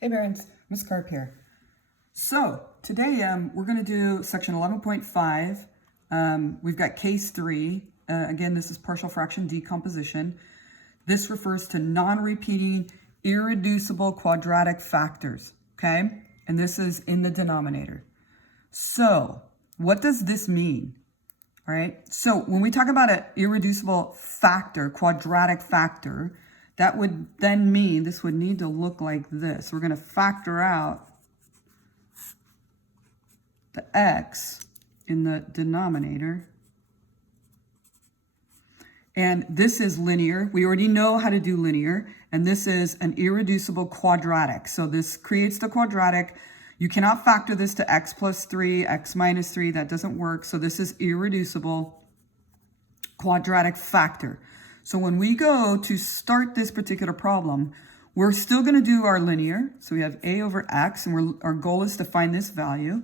Hey parents, Ms. Carp here. So today we're going to do section 11.5. We've got case 3. Again, this is partial fraction decomposition. This refers to non-repeating irreducible quadratic factors, okay? And this is in the denominator. So what does this mean? All right, so when we talk about an irreducible factor, quadratic factor, that would then mean this would need to look like this. We're going to factor out the x in the denominator. And this is linear. We already know how to do linear. And this is an irreducible quadratic. So this creates the quadratic. You cannot factor this to x plus 3, x minus 3. That doesn't work. So this is irreducible quadratic factor. So when we go to start this particular problem, we're still going to do our linear. So we have a over x, and our goal is to find this value.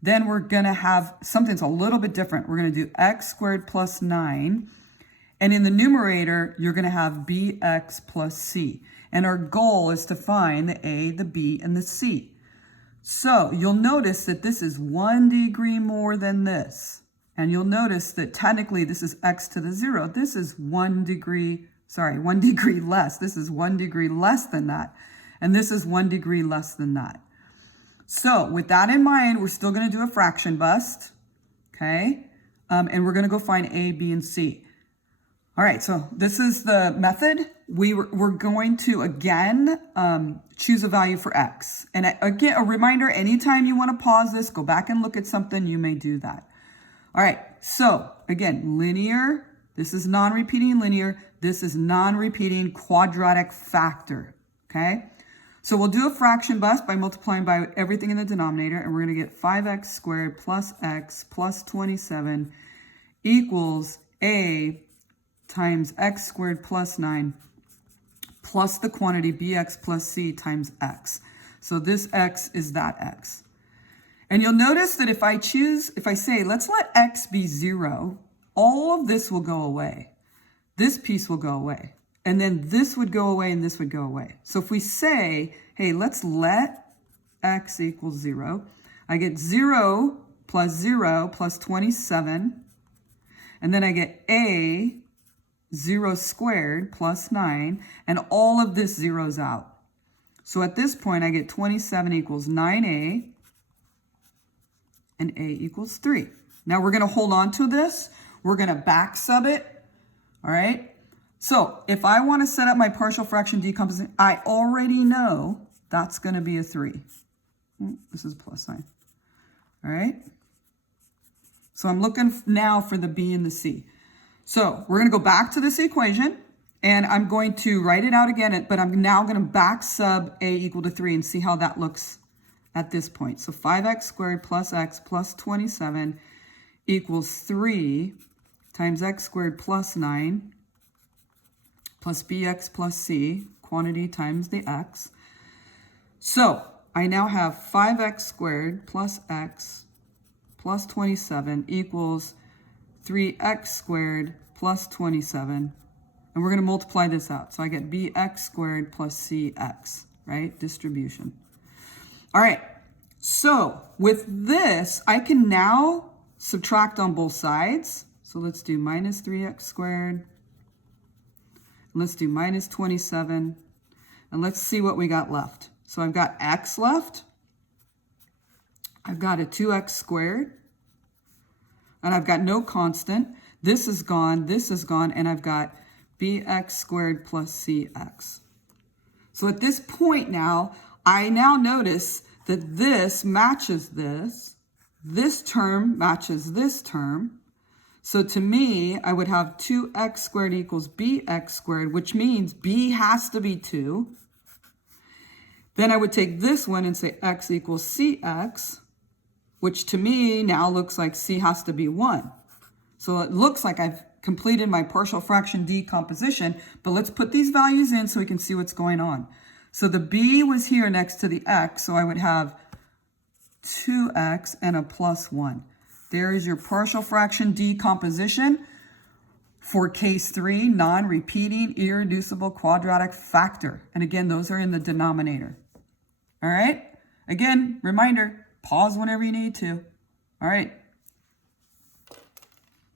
Then we're going to have something's a little bit different. We're going to do x squared plus 9. And in the numerator, you're going to have bx plus c. And our goal is to find the a, the b, and the c. So you'll notice that this is 1 degree more than this. And you'll notice that technically this is x to the 0. This is 1 degree less. This is 1 degree less than that. And this is 1 degree less than that. So with that in mind, we're still going to do a fraction bust. Okay? And we're going to go find a, b, and c. All right, so this is the method. We're going to, again, choose a value for x. And again, a reminder, anytime you want to pause this, go back and look at something, you may do that. All right, so again, linear. This is non-repeating linear. This is non-repeating quadratic factor, okay? So we'll do a fraction bust by multiplying by everything in the denominator, and we're going to get 5x squared plus x plus 27 equals a times x squared plus 9 plus the quantity bx plus c times x. So this x is that x. And you'll notice that if I say, let's let x be 0, all of this will go away. This piece will go away. And then this would go away and this would go away. So if we say, hey, let's let x equal 0, I get 0 plus 27. And then I get a 0 squared plus 9, and all of this zeroes out. So at this point, I get 27 equals 9a, and a equals 3. Now we're going to hold on to this. We're going to back sub it. All right? So if I want to set up my partial fraction decomposition, I already know that's going to be a 3. This is plus sign. All right? So I'm looking now for the b and the c. So we're going to go back to this equation, and I'm going to write it out again, but I'm now going to back sub a equal to 3 and see how that looks at this point. So 5x squared plus x plus 27 equals 3 times x squared plus 9 plus bx plus c, quantity times the x. So I now have 5x squared plus x plus 27 equals 3x squared plus 27. And we're going to multiply this out. So I get bx squared plus cx, right? Distribution. All right. So with this, I can now subtract on both sides. So let's do minus 3x squared. Let's do minus 27. And let's see what we got left. So I've got x left. I've got a 2x squared. And I've got no constant. This is gone, and I've got bx squared plus cx. So at this point now, I now notice that this matches this. This term matches this term. So to me, I would have 2x squared equals bx squared, which means b has to be 2. Then I would take this one and say x equals cx, which to me now looks like c has to be 1. So it looks like I've completed my partial fraction decomposition, but let's put these values in so we can see what's going on. So the b was here next to the x, so I would have 2x and a plus 1. There is your partial fraction decomposition for case 3, non-repeating irreducible quadratic factor. And again, those are in the denominator. All right. Again, reminder, pause whenever you need to. All right.